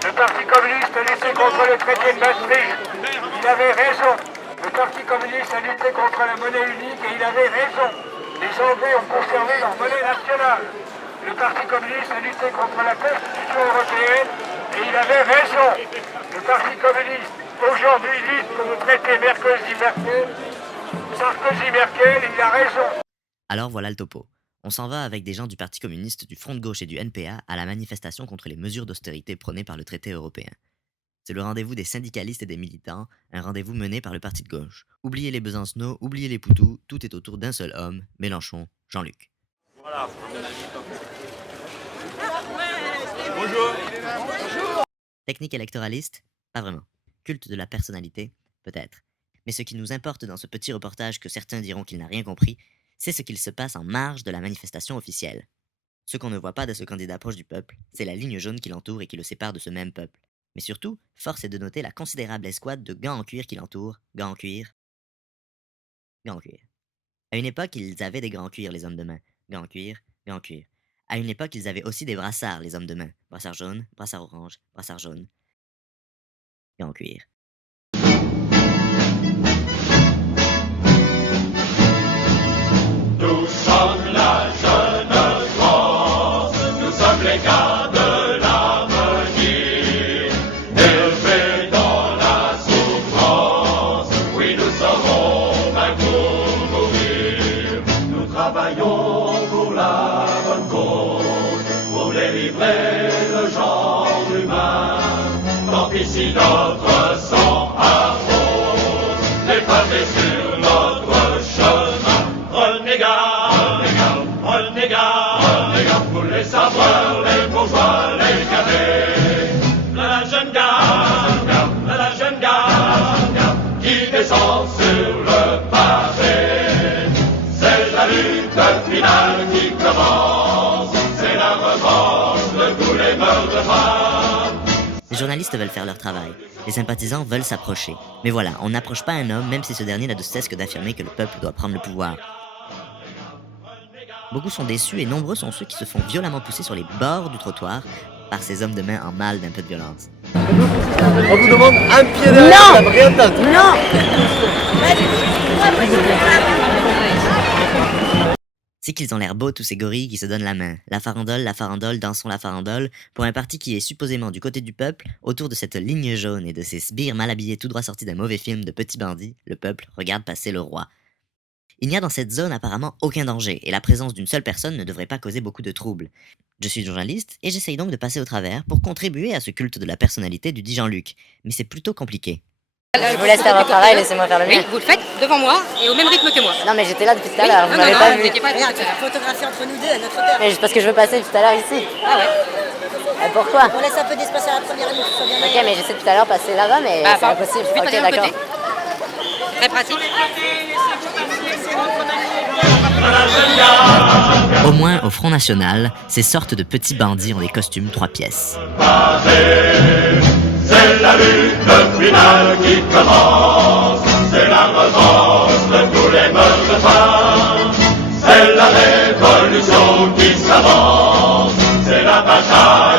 Le Parti communiste a lutté contre le traité de Maastricht. Il avait raison. Le Parti communiste a lutté contre la monnaie unique et il avait raison. Les Anglais ont conservé leur monnaie nationale. Le Parti communiste a lutté contre la Constitution européenne et il avait raison. Le Parti communiste aujourd'hui lutte pour le traité Sarkozy-Merkel et il a raison. Alors voilà le topo. On s'en va avec des gens du Parti communiste, du Front de gauche et du NPA à la manifestation contre les mesures d'austérité prônées par le traité européen. C'est le rendez-vous des syndicalistes et des militants, un rendez-vous mené par le Parti de gauche. Oubliez les Besancenot, oubliez les Poutou, tout est autour d'un seul homme, Mélenchon, Jean-Luc. Voilà. Bonjour. Technique électoraliste? Pas vraiment. Culte de la personnalité? Peut-être. Mais ce qui nous importe dans ce petit reportage que certains diront qu'il n'a rien compris, c'est ce qu'il se passe en marge de la manifestation officielle. Ce qu'on ne voit pas de ce candidat proche du peuple, c'est la ligne jaune qui l'entoure et qui le sépare de ce même peuple. Mais surtout, force est de noter la considérable escouade de gants en cuir qui l'entoure. Gants en cuir. Gants en cuir. À une époque, ils avaient des gants en cuir, les hommes de main. Gants en cuir, gants en cuir. À une époque, ils avaient aussi des brassards, les hommes de main. Brassard jaune, brassard orange, brassard jaune. Gants en cuir. Nous sommes la jeune France, nous sommes les gars de l'avenir, élevés dans la souffrance, oui nous serons vaincus pour mourir. Nous travaillons pour la bonne cause, pour délivrer le genre humain, tant pis si notre sang arrose, les pavés sur notre chemin. Renégats, pour les sabreurs, les bourgeois, les cadets. La jeune garde, qui descend sur le pavé. C'est la lutte finale qui commence, c'est la revanche de tous les meurtres de femmes. Les journalistes veulent faire leur travail, les sympathisants veulent s'approcher. Mais voilà, on n'approche pas un homme même si ce dernier n'a de cesse que d'affirmer que le peuple doit prendre le pouvoir. Beaucoup sont déçus et nombreux sont ceux qui se font violemment pousser sur les bords du trottoir par ces hommes de main en mal d'un peu de violence. On vous demande un pied derrière, la rien d'autre. Non. C'est qu'ils ont l'air beaux tous ces gorilles qui se donnent la main. La farandole, dansons la farandole, pour un parti qui est supposément du côté du peuple, autour de cette ligne jaune et de ces sbires mal habillés tout droit sortis d'un mauvais film de petits bandits, le peuple regarde passer le roi. Il n'y a dans cette zone apparemment aucun danger, et la présence d'une seule personne ne devrait pas causer beaucoup de troubles. Je suis journaliste, et j'essaye donc de passer au travers pour contribuer à ce culte de la personnalité du dit Jean-Luc. Mais c'est plutôt compliqué. Je vous laisse faire votre travail, laissez-moi faire le mien. Oui, vous le faites devant moi et au même rythme que moi. Non mais j'étais là depuis tout à l'heure, vous m'avez pas vu. Regarde, tu as photographié entre nous deux à notre terre. Mais juste parce que je veux passer tout à l'heure ici. Ah ouais. Pourquoi? On laisse un peu d'espace à la première ligne, soit bien. Ok, mais j'essaie tout à l'heure passer là-bas, mais c'est impossible. Tu fais Ok, ta d'accord. côté. Très pratique. Au moins, au Front National, ces sortes de petits bandits ont des costumes 3 pièces. C'est la lutte finale qui commence, c'est la revanche de tous les meurtres de femmes, c'est la révolution qui s'avance, c'est la bataille.